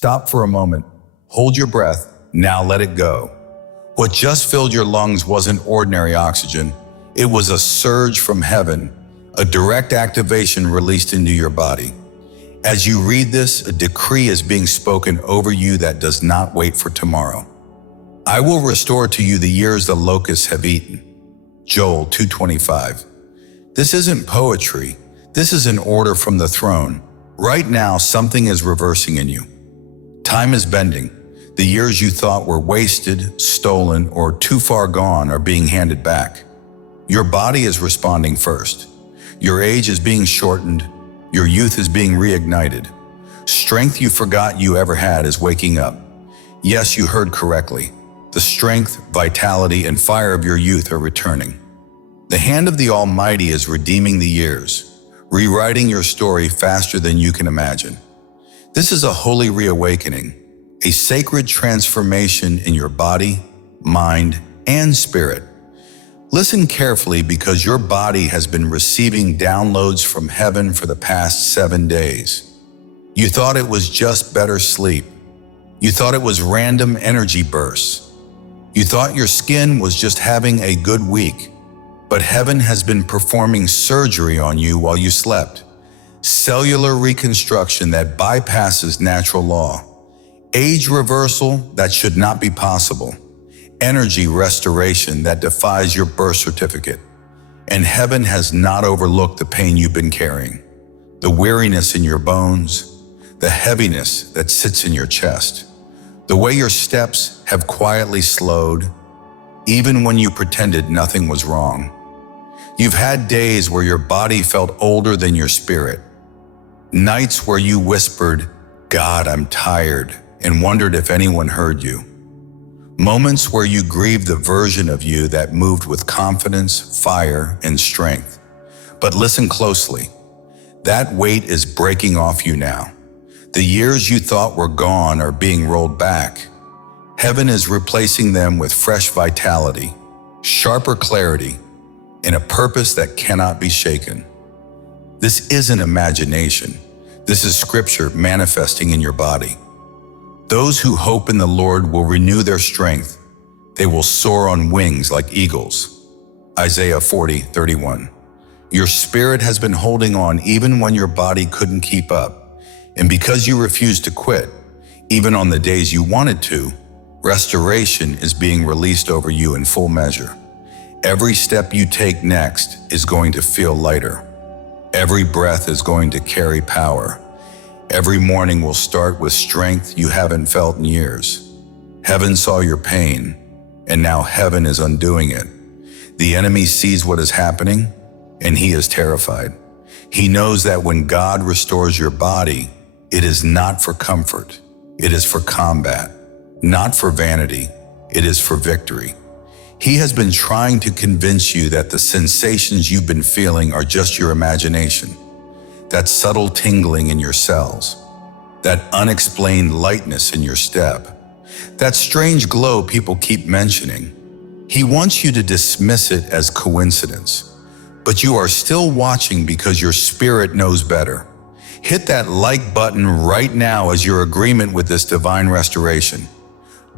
Stop for a moment. Hold your breath. Now let it go. What just filled your lungs wasn't ordinary oxygen. It was a surge from heaven, a direct activation released into your body. As you read this, a decree is being spoken over you that does not wait for tomorrow. I will restore to you the years the locusts have eaten. Joel 2:25. This isn't poetry. This is an order from the throne. Right now, something is reversing in you. Time is bending. The years you thought were wasted, stolen, or too far gone are being handed back. Your body is responding first. Your age is being shortened. Your youth is being reignited. Strength you forgot you ever had is waking up. Yes, you heard correctly. The strength, vitality, and fire of your youth are returning. The hand of the Almighty is redeeming the years, rewriting your story faster than you can imagine. This is a holy reawakening, a sacred transformation in your body, mind, and spirit. Listen carefully because your body has been receiving downloads from heaven for the past 7 days. You thought it was just better sleep. You thought it was random energy bursts. You thought your skin was just having a good week. But heaven has been performing surgery on you while you slept. Cellular reconstruction that bypasses natural law. Age reversal that should not be possible. Energy restoration that defies your birth certificate. And heaven has not overlooked the pain you've been carrying. The weariness in your bones. The heaviness that sits in your chest. The way your steps have quietly slowed, even when you pretended nothing was wrong. You've had days where your body felt older than your spirit. Nights where you whispered, "God, I'm tired," and wondered if anyone heard you. Moments where you grieved the version of you that moved with confidence, fire, and strength. But listen closely. That weight is breaking off you now. The years you thought were gone are being rolled back. Heaven is replacing them with fresh vitality, sharper clarity, and a purpose that cannot be shaken. This isn't imagination. This is Scripture manifesting in your body. Those who hope in the Lord will renew their strength. They will soar on wings like eagles. Isaiah 40:31. Your spirit has been holding on even when your body couldn't keep up. And because you refused to quit, even on the days you wanted to, restoration is being released over you in full measure. Every step you take next is going to feel lighter. Every breath is going to carry power. Every morning will start with strength you haven't felt in years. Heaven saw your pain, and now heaven is undoing it. The enemy sees what is happening, and he is terrified. He knows that when God restores your body, it is not for comfort. It is for combat. Not for vanity. It is for victory. He has been trying to convince you that the sensations you've been feeling are just your imagination. That subtle tingling in your cells. That unexplained lightness in your step. That strange glow people keep mentioning. He wants you to dismiss it as coincidence. But you are still watching because your spirit knows better. Hit that like button right now as your agreement with this divine restoration.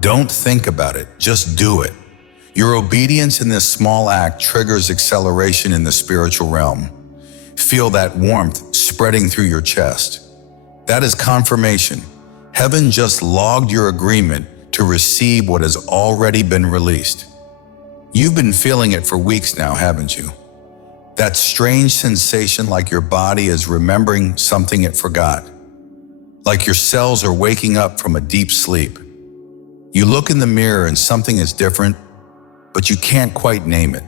Don't think about it, just do it. Your obedience in this small act triggers acceleration in the spiritual realm. Feel that warmth spreading through your chest. That is confirmation. Heaven just logged your agreement to receive what has already been released. You've been feeling it for weeks now, haven't you? That strange sensation like your body is remembering something it forgot. Like your cells are waking up from a deep sleep. You look in the mirror and something is different, but you can't quite name it.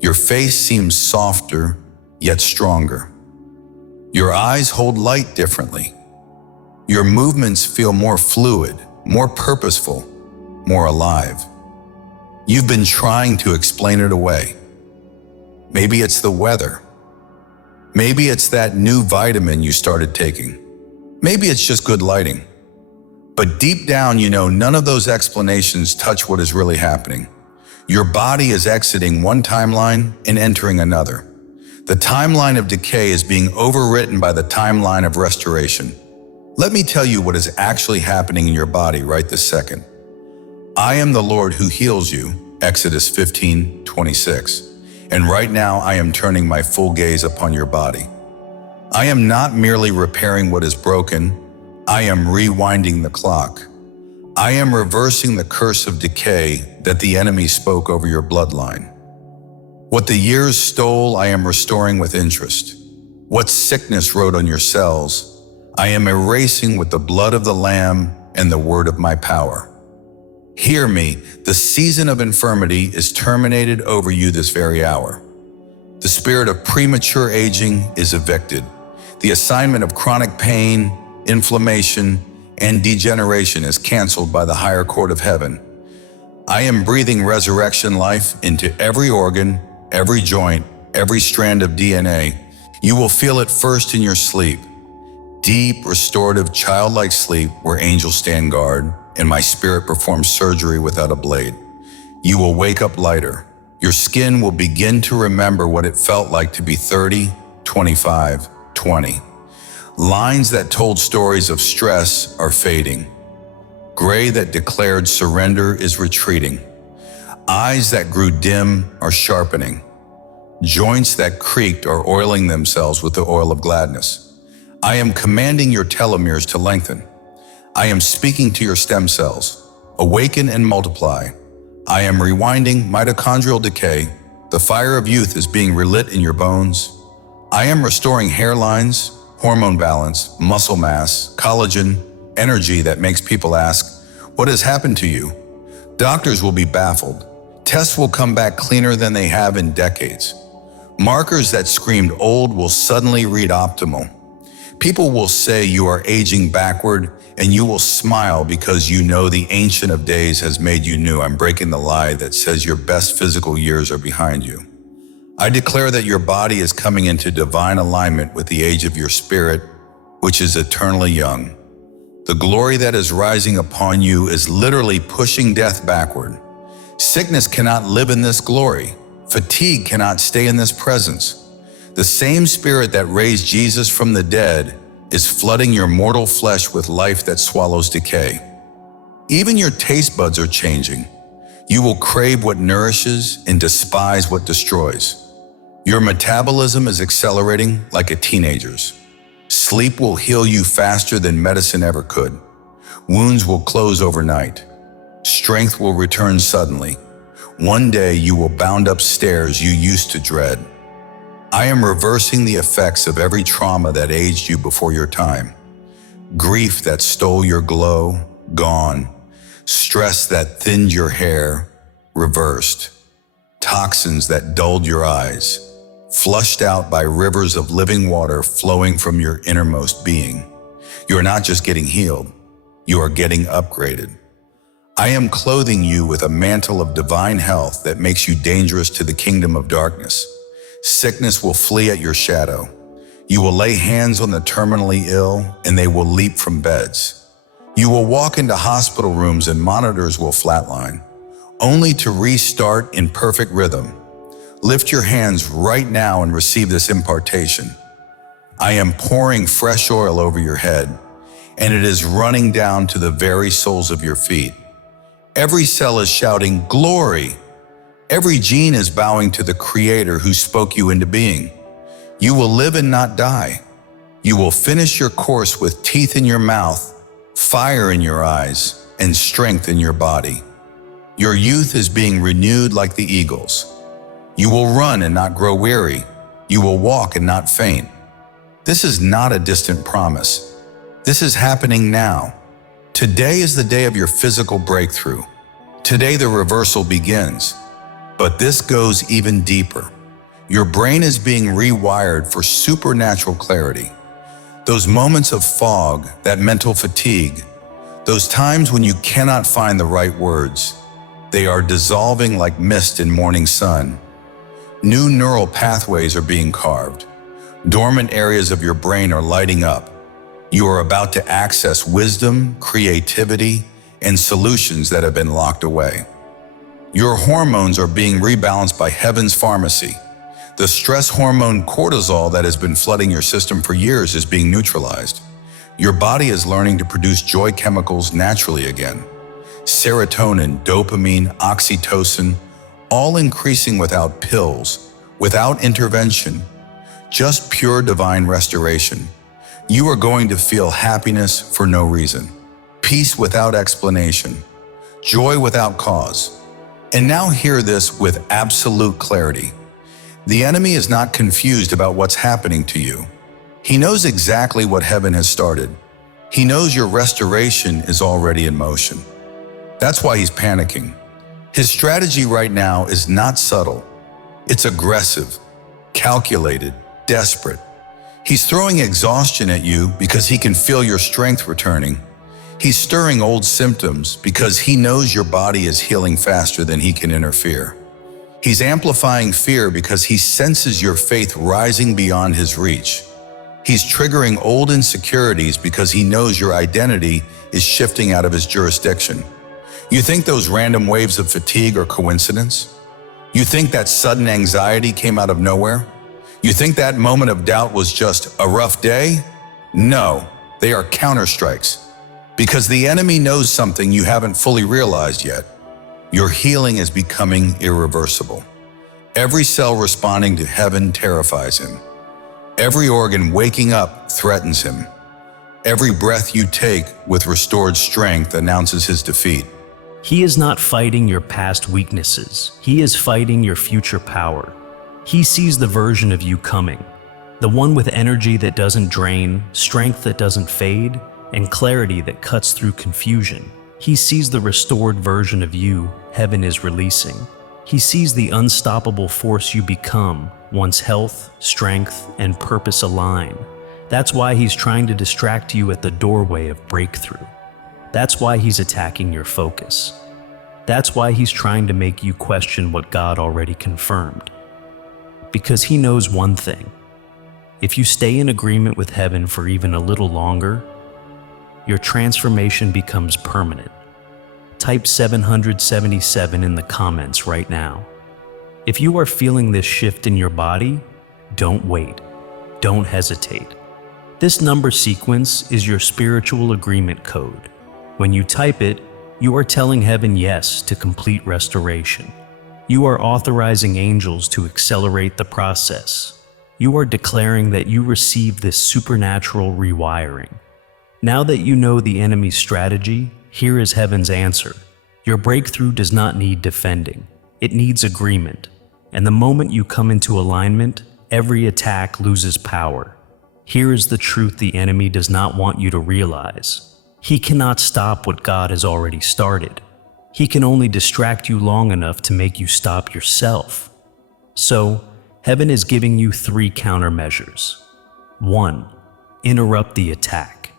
Your face seems softer, yet stronger. Your eyes hold light differently. Your movements feel more fluid, more purposeful, more alive. You've been trying to explain it away. Maybe it's the weather. Maybe it's that new vitamin you started taking. Maybe it's just good lighting. But deep down, you know none of those explanations touch what is really happening. Your body is exiting one timeline and entering another. The timeline of decay is being overwritten by the timeline of restoration. Let me tell you what is actually happening in your body right this second. I am the Lord who heals you, Exodus 15:26. And right now I am turning my full gaze upon your body. I am not merely repairing what is broken, I am rewinding the clock. I am reversing the curse of decay that the enemy spoke over your bloodline. What the years stole, I am restoring with interest. What sickness wrote on your cells, I am erasing with the blood of the Lamb and the word of my power. Hear me, the season of infirmity is terminated over you this very hour. The spirit of premature aging is evicted. The assignment of chronic pain, inflammation, and degeneration is canceled by the higher court of heaven. I am breathing resurrection life into every organ, every joint, every strand of DNA. You will feel it first in your sleep. Deep, restorative, childlike sleep where angels stand guard and my spirit performs surgery without a blade. You will wake up lighter. Your skin will begin to remember what it felt like to be 30, 25, 20. Lines that told stories of stress are fading. Gray that declared surrender is retreating. Eyes that grew dim are sharpening. Joints that creaked are oiling themselves with the oil of gladness. I am commanding your telomeres to lengthen. I am speaking to your stem cells. Awaken and multiply. I am rewinding mitochondrial decay. The fire of youth is being relit in your bones. I am restoring hairlines, hormone balance, muscle mass, collagen, energy that makes people ask, what has happened to you? Doctors will be baffled. Tests will come back cleaner than they have in decades. Markers that screamed old will suddenly read optimal. People will say you are aging backward, and you will smile because you know the Ancient of Days has made you new. I'm breaking the lie that says your best physical years are behind you. I declare that your body is coming into divine alignment with the age of your spirit, which is eternally young. The glory that is rising upon you is literally pushing death backward. Sickness cannot live in this glory. Fatigue cannot stay in this presence. The same spirit that raised Jesus from the dead is flooding your mortal flesh with life that swallows decay. Even your taste buds are changing. You will crave what nourishes and despise what destroys. Your metabolism is accelerating like a teenager's. Sleep will heal you faster than medicine ever could. Wounds will close overnight. Strength will return suddenly. One day you will bound up stairs you used to dread. I am reversing the effects of every trauma that aged you before your time. Grief that stole your glow, gone. Stress that thinned your hair, reversed. Toxins that dulled your eyes, flushed out by rivers of living water flowing from your innermost being. You are not just getting healed, you are getting upgraded. I am clothing you with a mantle of divine health that makes you dangerous to the kingdom of darkness. Sickness will flee at your shadow. You will lay hands on the terminally ill, and they will leap from beds. You will walk into hospital rooms and monitors will flatline, only to restart in perfect rhythm. Lift your hands right now and receive this impartation. I am pouring fresh oil over your head, and it is running down to the very soles of your feet. Every cell is shouting, "Glory!" Every gene is bowing to the Creator who spoke you into being. You will live and not die. You will finish your course with teeth in your mouth, fire in your eyes, and strength in your body. Your youth is being renewed like the eagles. You will run and not grow weary. You will walk and not faint. This is not a distant promise. This is happening now. Today is the day of your physical breakthrough. Today the reversal begins. But this goes even deeper. Your brain is being rewired for supernatural clarity. Those moments of fog, that mental fatigue, those times when you cannot find the right words, they are dissolving like mist in morning sun. New neural pathways are being carved. Dormant areas of your brain are lighting up. You are about to access wisdom, creativity, and solutions that have been locked away. Your hormones are being rebalanced by heaven's pharmacy. The stress hormone cortisol that has been flooding your system for years is being neutralized. Your body is learning to produce joy chemicals naturally again. Serotonin, dopamine, oxytocin, all increasing without pills, without intervention, just pure divine restoration. You are going to feel happiness for no reason, peace without explanation, joy without cause. And now hear this with absolute clarity. The enemy is not confused about what's happening to you. He knows exactly what heaven has started. He knows your restoration is already in motion. That's why he's panicking. His strategy right now is not subtle. It's aggressive, calculated, desperate. He's throwing exhaustion at you because he can feel your strength returning. He's stirring old symptoms because he knows your body is healing faster than he can interfere. He's amplifying fear because he senses your faith rising beyond his reach. He's triggering old insecurities because he knows your identity is shifting out of his jurisdiction. You think those random waves of fatigue are coincidence? You think that sudden anxiety came out of nowhere? You think that moment of doubt was just a rough day? No, they are counterstrikes. Because the enemy knows something you haven't fully realized yet. Your healing is becoming irreversible. Every cell responding to heaven terrifies him. Every organ waking up threatens him. Every breath you take with restored strength announces his defeat. He is not fighting your past weaknesses. He is fighting your future power. He sees the version of you coming, the one with energy that doesn't drain, strength that doesn't fade, and clarity that cuts through confusion. He sees the restored version of you heaven is releasing. He sees the unstoppable force you become once health, strength, and purpose align. That's why he's trying to distract you at the doorway of breakthrough. That's why he's attacking your focus. That's why he's trying to make you question what God already confirmed. Because he knows one thing. If you stay in agreement with heaven for even a little longer, your transformation becomes permanent. Type 777 in the comments right now. If you are feeling this shift in your body, don't wait. Don't hesitate. This number sequence is your spiritual agreement code. When you type it, you are telling heaven yes to complete restoration. You are authorizing angels to accelerate the process. You are declaring that you receive this supernatural rewiring. Now that you know the enemy's strategy, here is heaven's answer. Your breakthrough does not need defending. It needs agreement. And the moment you come into alignment, every attack loses power. Here is the truth the enemy does not want you to realize. He cannot stop what God has already started. He can only distract you long enough to make you stop yourself. So, heaven is giving you 3 countermeasures. 1. Interrupt the attack.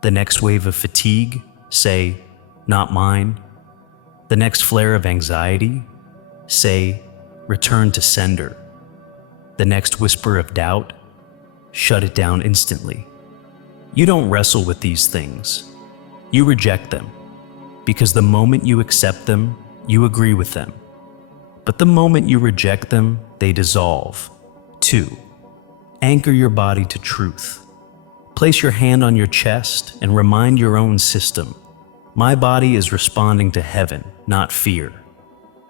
The next wave of fatigue, say, not mine. The next flare of anxiety, say, return to sender. The next whisper of doubt, shut it down instantly. You don't wrestle with these things. You reject them. Because the moment you accept them, you agree with them. But the moment you reject them, they dissolve. 2. Anchor your body to truth. Place your hand on your chest and remind your own system. My body is responding to heaven, not fear.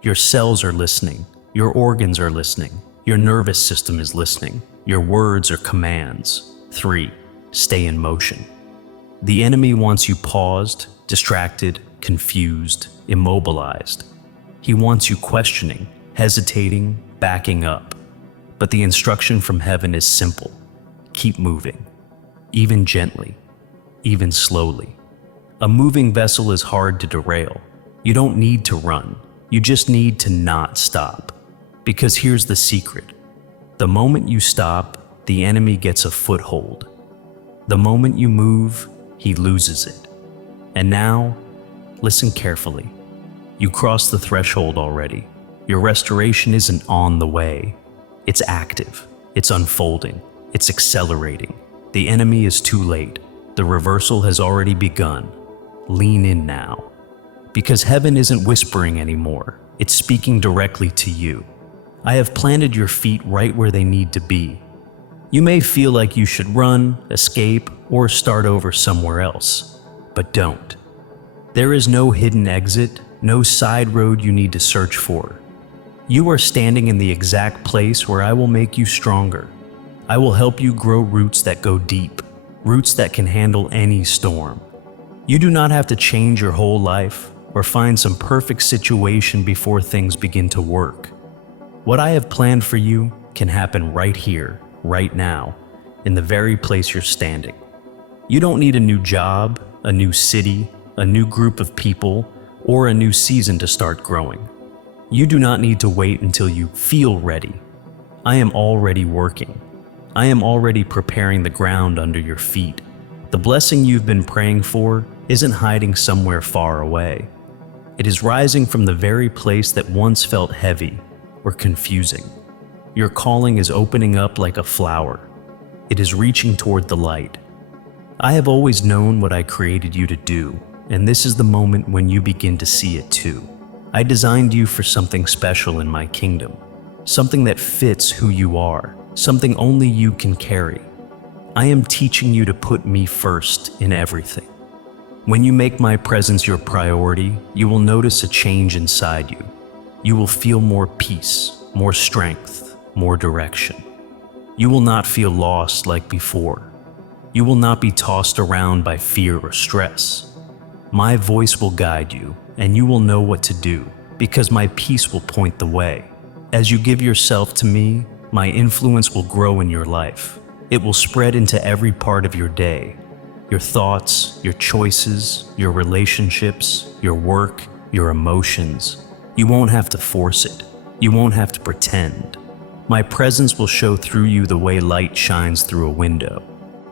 Your cells are listening. Your organs are listening. Your nervous system is listening. Your words are commands. 3. Stay in motion. The enemy wants you paused, distracted, confused, immobilized. He wants you questioning, hesitating, backing up. But the instruction from heaven is simple. Keep moving. Even gently. Even slowly. A moving vessel is hard to derail. You don't need to run. You just need to not stop. Because here's the secret. The moment you stop, the enemy gets a foothold. The moment you move, he loses it. And now, listen carefully. You crossed the threshold already. Your restoration isn't on the way. It's active. It's unfolding. It's accelerating. The enemy is too late. The reversal has already begun. Lean in now. Because heaven isn't whispering anymore. It's speaking directly to you. I have planted your feet right where they need to be. You may feel like you should run, escape, or start over somewhere else, but don't. There is no hidden exit, no side road you need to search for. You are standing in the exact place where I will make you stronger. I will help you grow roots that go deep, roots that can handle any storm. You do not have to change your whole life or find some perfect situation before things begin to work. What I have planned for you can happen right here, right now, in the very place you're standing. You don't need a new job, a new city, a new group of people, or a new season to start growing. You do not need to wait until you feel ready. I am already working. I am already preparing the ground under your feet. The blessing you've been praying for isn't hiding somewhere far away. It is rising from the very place that once felt heavy or confusing. Your calling is opening up like a flower. It is reaching toward the light. I have always known what I created you to do, and this is the moment when you begin to see it too. I designed you for something special in my kingdom, something that fits who you are, something only you can carry. I am teaching you to put me first in everything. When you make my presence your priority, you will notice a change inside you. You will feel more peace, more strength, more direction. You will not feel lost like before. You will not be tossed around by fear or stress. My voice will guide you, and you will know what to do, because my peace will point the way. As you give yourself to me, my influence will grow in your life. It will spread into every part of your day. Your thoughts, your choices, your relationships, your work, your emotions. You won't have to force it. You won't have to pretend. My presence will show through you the way light shines through a window.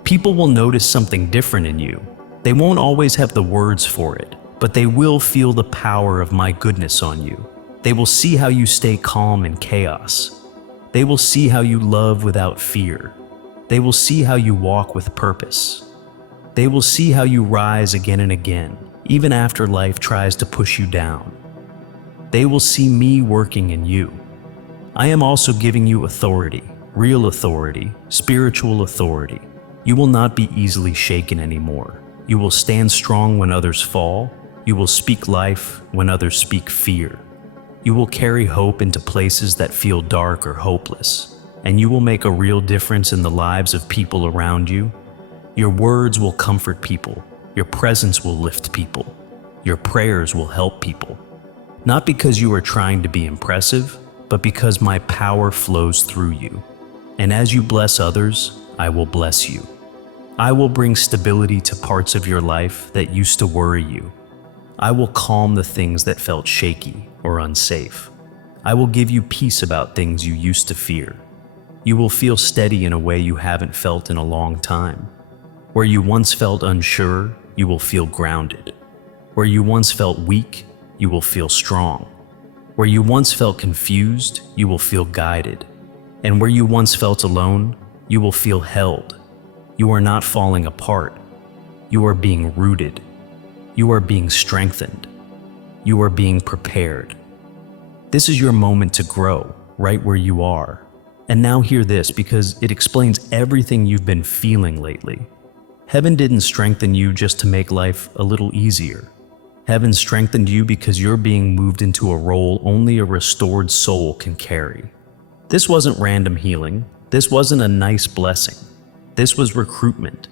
People will notice something different in you. They won't always have the words for it, but they will feel the power of my goodness on you. They will see how you stay calm in chaos. They will see how you love without fear. They will see how you walk with purpose. They will see how you rise again and again, even after life tries to push you down. They will see me working in you. I am also giving you authority, real authority, spiritual authority. You will not be easily shaken anymore. You will stand strong when others fall. You will speak life when others speak fear. You will carry hope into places that feel dark or hopeless, and you will make a real difference in the lives of people around you. Your words will comfort people. Your presence will lift people. Your prayers will help people. Not because you are trying to be impressive, but because my power flows through you. And as you bless others, I will bless you. I will bring stability to parts of your life that used to worry you. I will calm the things that felt shaky or unsafe. I will give you peace about things you used to fear. You will feel steady in a way you haven't felt in a long time. Where you once felt unsure, you will feel grounded. Where you once felt weak, you will feel strong. Where you once felt confused, you will feel guided. And where you once felt alone, you will feel held. You are not falling apart. You are being rooted. You are being strengthened. You are being prepared. This is your moment to grow, right where you are. And now hear this, because it explains everything you've been feeling lately. Heaven didn't strengthen you just to make life a little easier. Heaven strengthened you because you're being moved into a role only a restored soul can carry. This wasn't random healing. This wasn't a nice blessing. This was recruitment.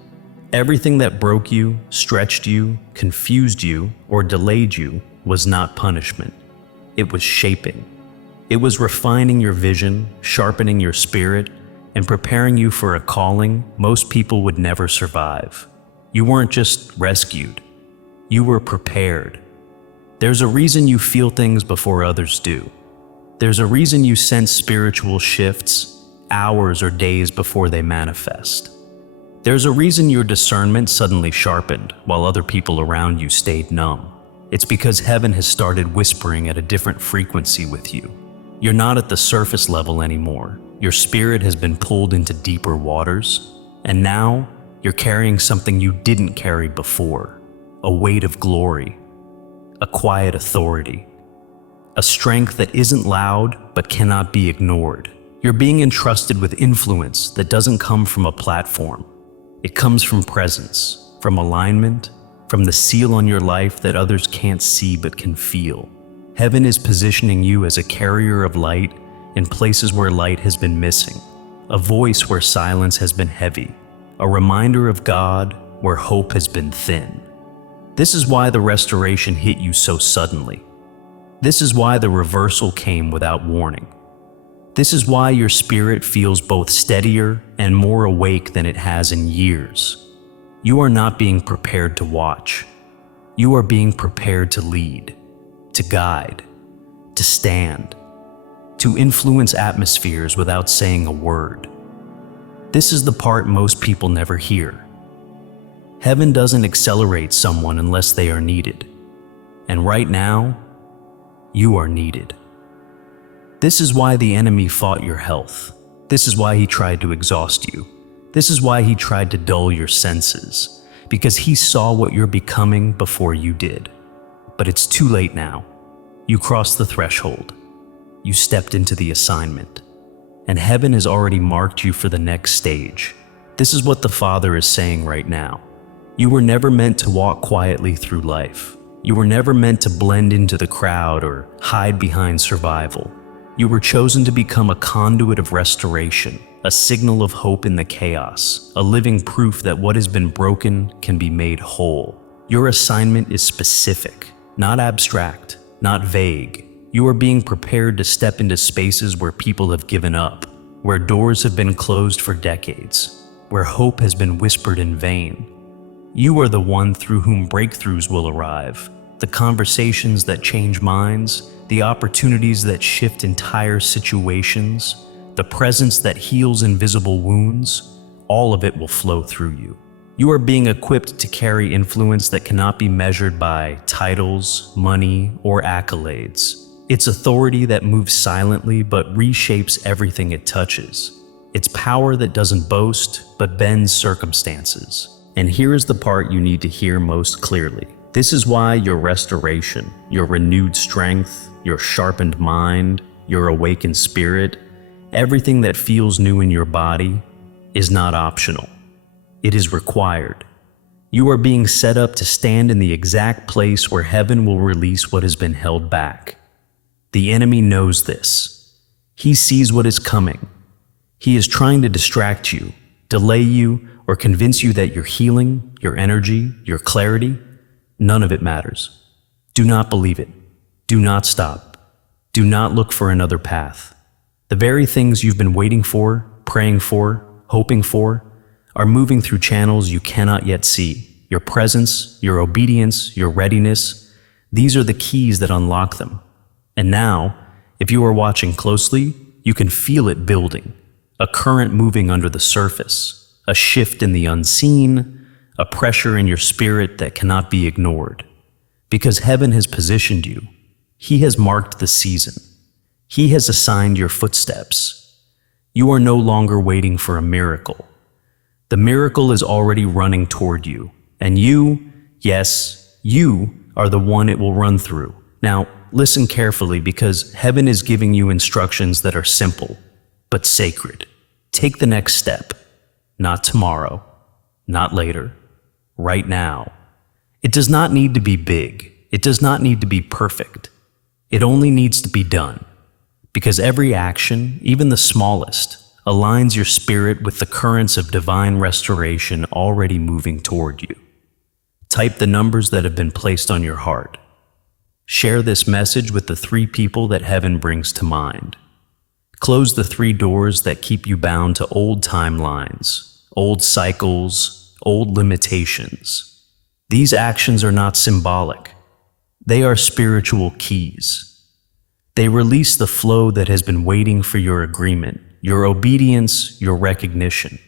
Everything that broke you, stretched you, confused you, or delayed you was not punishment. It was shaping. It was refining your vision, sharpening your spirit, and preparing you for a calling most people would never survive. You weren't just rescued. You were prepared. There's a reason you feel things before others do. There's a reason you sense spiritual shifts hours or days before they manifest. There's a reason your discernment suddenly sharpened while other people around you stayed numb. It's because heaven has started whispering at a different frequency with you. You're not at the surface level anymore. Your spirit has been pulled into deeper waters, and now you're carrying something you didn't carry before, a weight of glory, a quiet authority, a strength that isn't loud but cannot be ignored. You're being entrusted with influence that doesn't come from a platform. It comes from presence, from alignment, from the seal on your life that others can't see but can feel. Heaven is positioning you as a carrier of light in places where light has been missing, a voice where silence has been heavy, a reminder of God where hope has been thin. This is why the restoration hit you so suddenly. This is why the reversal came without warning. This is why your spirit feels both steadier and more awake than it has in years. You are not being prepared to watch. You are being prepared to lead, to guide, to stand, to influence atmospheres without saying a word. This is the part most people never hear. Heaven doesn't accelerate someone unless they are needed. And right now, you are needed. This is why the enemy fought your health. This is why he tried to exhaust you. This is why he tried to dull your senses, because he saw what you're becoming before you did. But it's too late now. You crossed the threshold. You stepped into the assignment. And heaven has already marked you for the next stage. This is what the Father is saying right now. You were never meant to walk quietly through life. You were never meant to blend into the crowd or hide behind survival. You were chosen to become a conduit of restoration, a signal of hope in the chaos, a living proof that what has been broken can be made whole. Your assignment is specific, not abstract, not vague. You are being prepared to step into spaces where people have given up, where doors have been closed for decades, where hope has been whispered in vain. You are the one through whom breakthroughs will arrive, the conversations that change minds, the opportunities that shift entire situations, the presence that heals invisible wounds. All of it will flow through you. You are being equipped to carry influence that cannot be measured by titles, money, or accolades. It's authority that moves silently but reshapes everything it touches. It's power that doesn't boast but bends circumstances. And here is the part you need to hear most clearly. This is why your restoration, your renewed strength, your sharpened mind, your awakened spirit, everything that feels new in your body is not optional. It is required. You are being set up to stand in the exact place where heaven will release what has been held back. The enemy knows this. He sees what is coming. He is trying to distract you, delay you, or convince you that your healing, your energy, your clarity, none of it matters. Do not believe it. Do not stop. Do not look for another path. The very things you've been waiting for, praying for, hoping for, are moving through channels you cannot yet see. Your presence, your obedience, your readiness, these are the keys that unlock them. And now, if you are watching closely, you can feel it building, a current moving under the surface, a shift in the unseen, a pressure in your spirit that cannot be ignored. Because heaven has positioned you. He has marked the season. He has assigned your footsteps. You are no longer waiting for a miracle. The miracle is already running toward you. And you, yes, you are the one it will run through. Now, listen carefully because heaven is giving you instructions that are simple, but sacred. Take the next step. Not tomorrow, not later, right now. It does not need to be big. It does not need to be perfect. It only needs to be done. Because every action, even the smallest, aligns your spirit with the currents of divine restoration already moving toward you. Type the numbers that have been placed on your heart. Share this message with the 3 people that heaven brings to mind. Close the 3 doors that keep you bound to old timelines, old cycles, old limitations. These actions are not symbolic. They are spiritual keys. They release the flow that has been waiting for your agreement, your obedience, your recognition.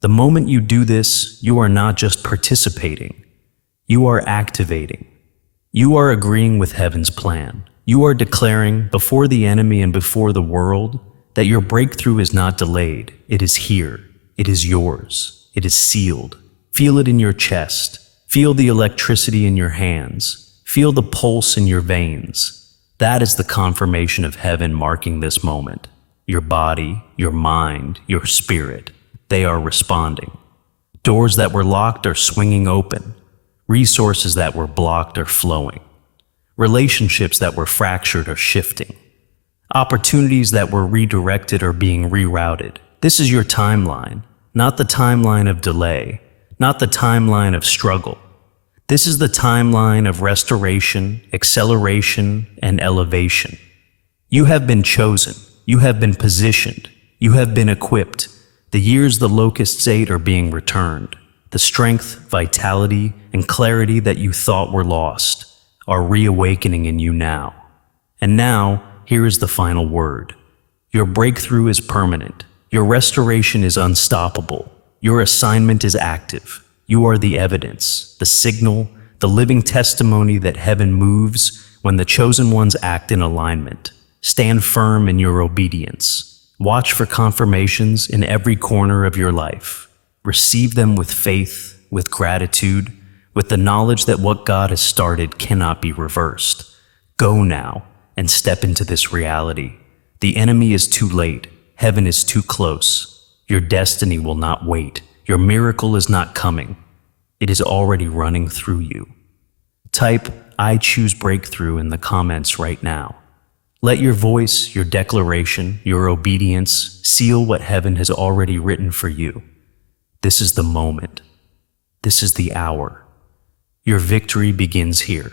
The moment you do this, you are not just participating. You are activating. You are agreeing with heaven's plan. You are declaring before the enemy and before the world that your breakthrough is not delayed. It is here. It is yours. It is sealed. Feel it in your chest. Feel the electricity in your hands. Feel the pulse in your veins. That is the confirmation of heaven marking this moment. your body, your mind, your spirit. They are responding. Doors that were locked are swinging open. Resources that were blocked are flowing. Relationships that were fractured are shifting. Opportunities that were redirected are being rerouted. This is your timeline, not the timeline of delay, not the timeline of struggle. This is the timeline of restoration, acceleration, and elevation. You have been chosen. You have been positioned. You have been equipped. The years the locusts ate are being returned. The strength, vitality, and clarity that you thought were lost are reawakening in you now. And now, here is the final word. Your breakthrough is permanent. Your restoration is unstoppable. Your assignment is active. You are the evidence, the signal, the living testimony that heaven moves when the chosen ones act in alignment. Stand firm in your obedience. Watch for confirmations in every corner of your life. Receive them with faith, with gratitude, with the knowledge that what God has started cannot be reversed. Go now and step into this reality. The enemy is too late. Heaven is too close. Your destiny will not wait. Your miracle is not coming. It is already running through you. Type, "I choose breakthrough" in the comments right now. Let your voice, your declaration, your obedience seal what heaven has already written for you. This is the moment. This is the hour. Your victory begins here.